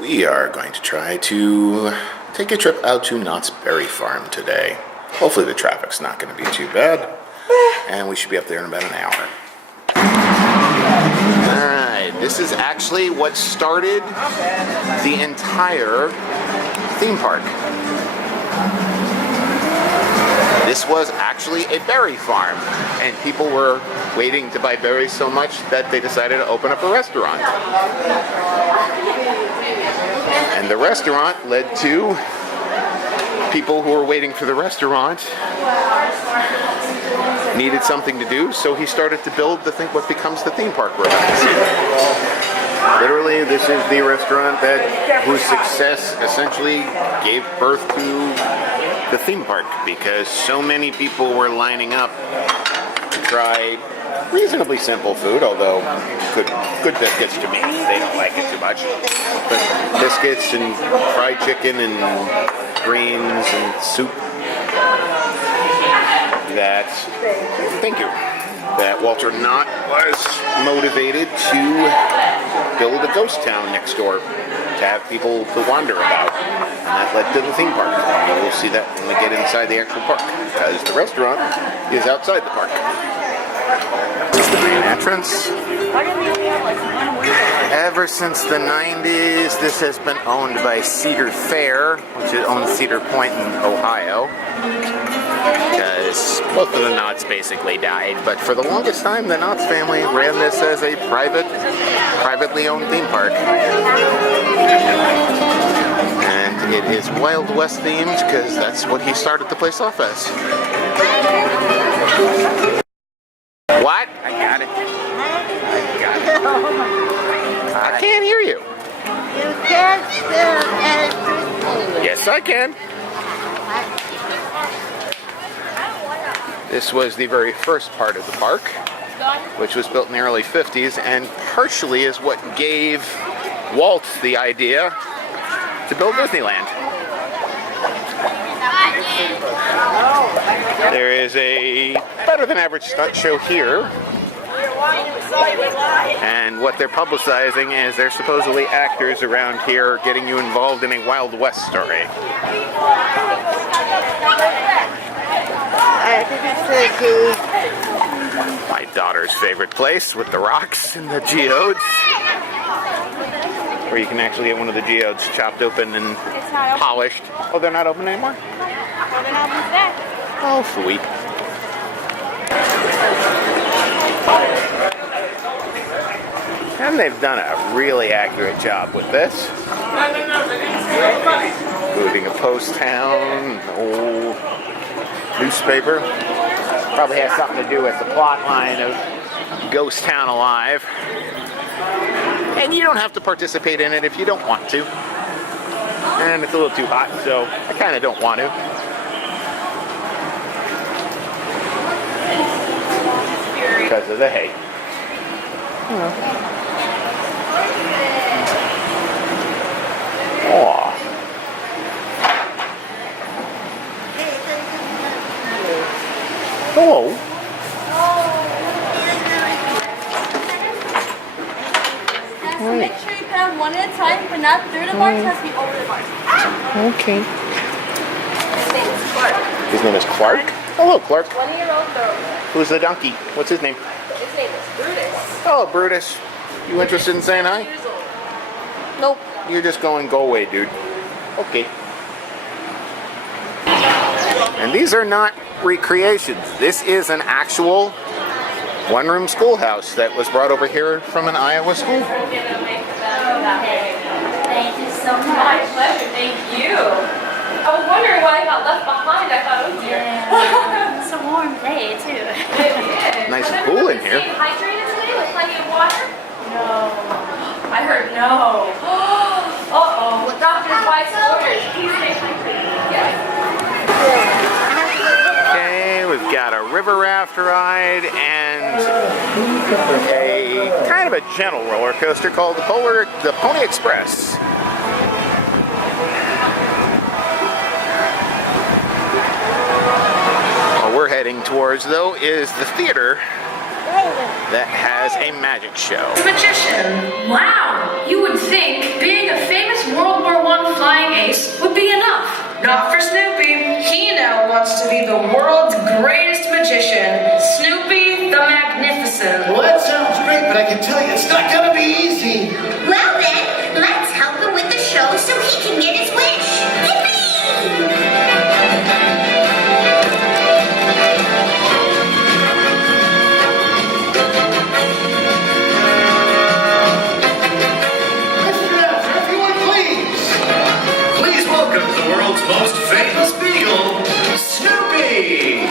We are going to try to take a trip out to Knott's Berry Farm today. Hopefully the traffic's not going to be too bad, and we should be up there in about an hour. Alright, this is actually what started the entire theme park. This was actually a berry farm, and people were waiting to buy berries so much that they decided to open up a restaurant. And the restaurant led to people who were waiting for the restaurant needed something to do, so he started to build what becomes the theme park we're about to see. Literally, this is the restaurant whose success essentially gave birth to the theme park, because so many people were lining up to try reasonably simple food, although good biscuits to me. They don't like it too much. But biscuits and fried chicken and greens and soup that Walter Knott was motivated to build a ghost town next door to have people to wander about. And that led to the theme park. And we'll see that when we get inside the actual park, because the restaurant is outside the park. This is the main entrance. Ever since the 90s, this has been owned by Cedar Fair, which owns Cedar Point in Ohio. Because both of the Knotts basically died, but for the longest time, the Knotts family ran this as a privately owned theme park. And it is Wild West themed, because that's what he started the place off as. What? I got it. I can't hear you. You can't still electricity. Yes, I can. This was the very first part of the park, which was built in the early 50s, and partially is what gave Walt the idea to build Disneyland. There is a better than average stunt show here, and what they're publicizing is they're supposedly actors around here getting you involved in a Wild West story. I think it's My daughter's favorite place with the rocks and the geodes, where you can actually get one of the geodes chopped open and polished. Oh, they're not open anymore? Well, they're not open today. Oh, sweet. And they've done a really accurate job with this. Including a post town, old newspaper. Probably has something to do with the plot line of Ghost Town Alive. And you don't have to participate in it if you don't want to. And it's a little too hot, so I kind of don't want to. Because of the hay. Aww. Hello. Make sure you put on one at a time, but not through the marks. It has to be over the marks. Okay. His name is Clark. His name is Clark? Hello, Clark. 20-year-old thoroughbred. Who's the donkey? What's his name? His name is Brutus. Oh, Brutus. You interested in saying hi? 2 years old. Nope. You're just going, go away, dude. Okay. And these are not recreations. This is an actual one-room schoolhouse that was brought over here from an Iowa school. Thank you so much. My pleasure. Thank you. I was wondering why I got left behind. I thought, oh dear. It's a warm day, too. It is. Nice and cool in here. Staying hydrated today with plenty of water? No. I heard no. Uh-oh. Doctor's wife's orders. Please stay hydrated. Yes. Okay, we've got a river raft ride and a kind of a gentle roller coaster called the Pony Express. What we're heading towards, though, is the theater that has a magic show. Magician. Wow, you would think being a famous World War I flying ace would be enough. Not for Snoopy. He now wants to be the world's greatest magician. Snoopy the Magnificent. Well, that sounds great, but I can tell you it's not gonna be easy. Well then, let's help him with the show so he can get his wish. Yippee! Mr. Announcer, everyone, please. Please welcome the world's most famous beagle, Snoopy.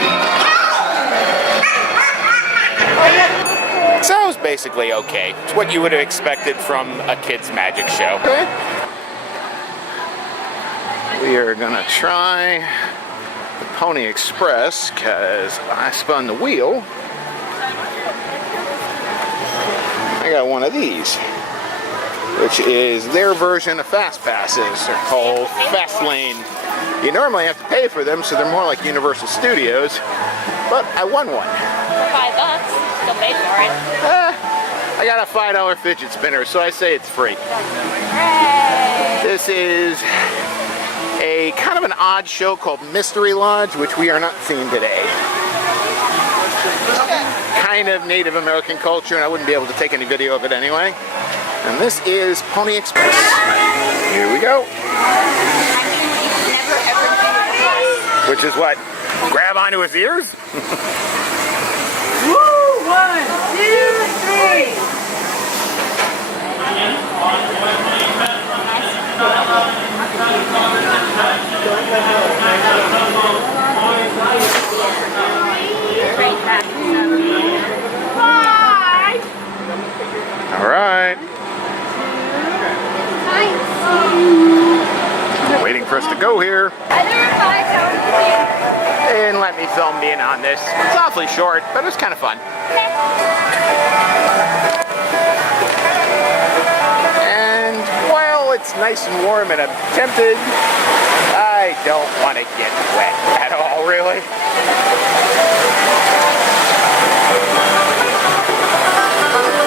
Sounds basically okay. It's what you would have expected from a kid's magic show. We are gonna try the Pony Express because I spun the wheel. I got one of these, which is their version of Fast Passes. They're called Fast Lane. You normally have to pay for them, so they're more like Universal Studios, but I won one. $5. Still paid for it. I got a $5 fidget spinner, so I say it's free. This is a kind of an odd show called Mystery Lodge, which we are not seeing today. Kind of Native American culture, and I wouldn't be able to take any video of it anyway. And this is Pony Express. Here we go. Which is what? Grab onto his ears? Woo! 1, 2, 3. All right. Waiting for us to go here. And let me film me in on this. It's awfully short, but it's kind of fun. And while it's nice and warm and I'm tempted, I don't want to get wet at all, really.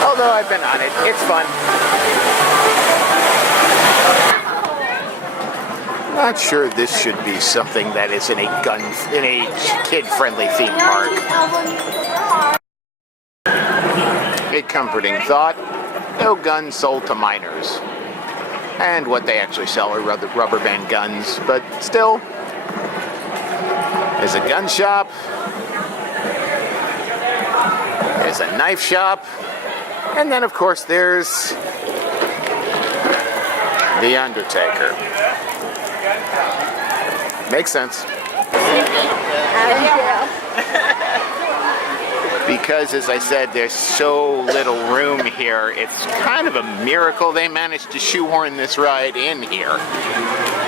Although I've been on it, it's fun. Not sure this should be something that is in a kid-friendly theme park. A comforting thought: no guns sold to minors. And what they actually sell are rubber band guns, but still, there's a gun shop, there's a knife shop, and then of course there's the Undertaker. Makes sense. Because, as I said, there's so little room here, it's kind of a miracle they managed to shoehorn this ride in here.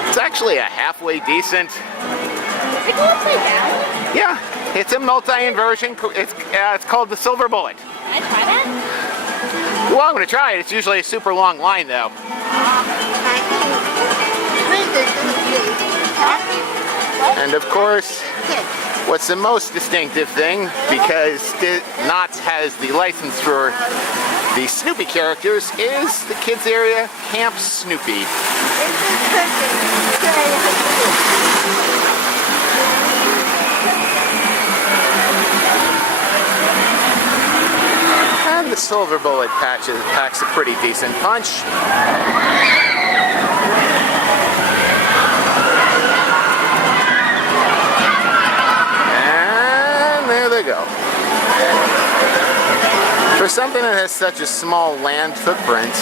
It's actually a halfway decent. Did it go upside down? Yeah, it's a multi-inversion. It's called the Silver Bullet. Can I try that? Well, I'm going to try it. It's usually a super long line, though. And of course, what's the most distinctive thing, because Knott's has the license for the Snoopy characters, is the kids area, Camp Snoopy. And the Silver Bullet packs a pretty decent punch. Go. For something that has such a small land footprint,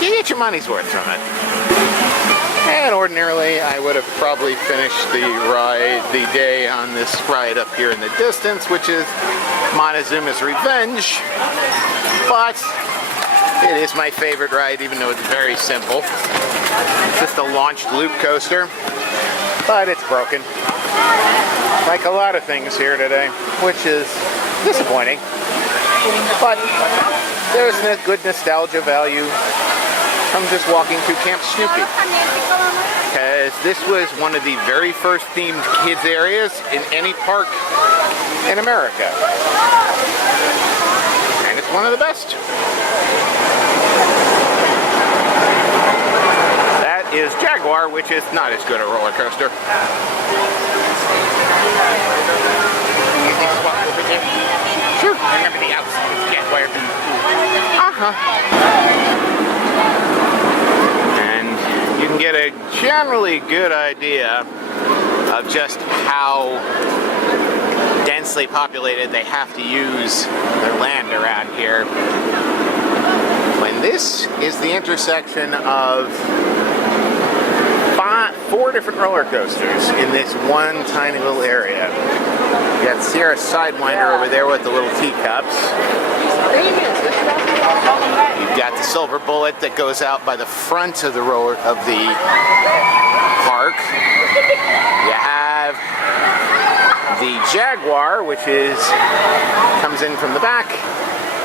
you get your money's worth from it. And ordinarily, I would have probably finished the day on this ride up here in the distance, which is Montezuma's Revenge, but it is my favorite ride, even though it's very simple. It's just a launched loop coaster, but it's broken. Like a lot of things here today, which is disappointing. But there's a good nostalgia value from just walking through Camp Snoopy. because this was one of the very first themed kids areas in any park in America. And it's one of the best. That is Jaguar, which is not as good a roller coaster. Sure. Remember the outside is Jaguar. And you can get a generally good idea of just how densely populated they have to use their land around here. When this is the intersection of 4 different roller coasters in this one tiny little area. You got Sierra Sidewinder over there with the little teacups. You've got the Silver Bullet that goes out by the front of the park. You have the Jaguar, which comes in from the back,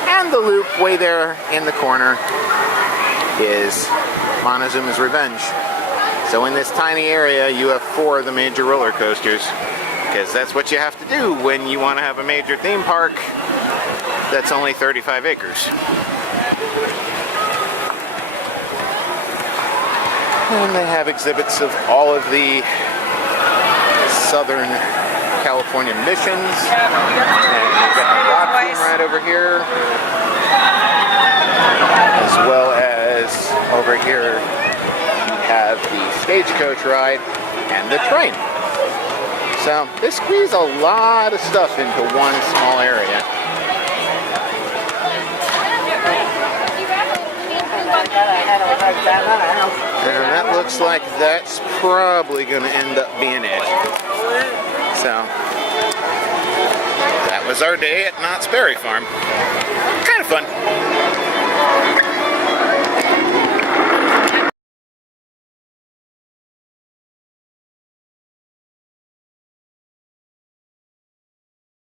and the loop way there in the corner is Montezuma's Revenge. So in this tiny area, you have 4 of the major roller coasters, because that's what you have to do when you want to have a major theme park that's only 35 acres. And they have exhibits of all of the Southern California missions. And we've got the rock room right over here, as well as over here you have the stagecoach ride and the train. So they squeeze a lot of stuff into one small area. And that looks like that's probably going to end up being it. So that was our day at Knott's Berry Farm. Kind of fun.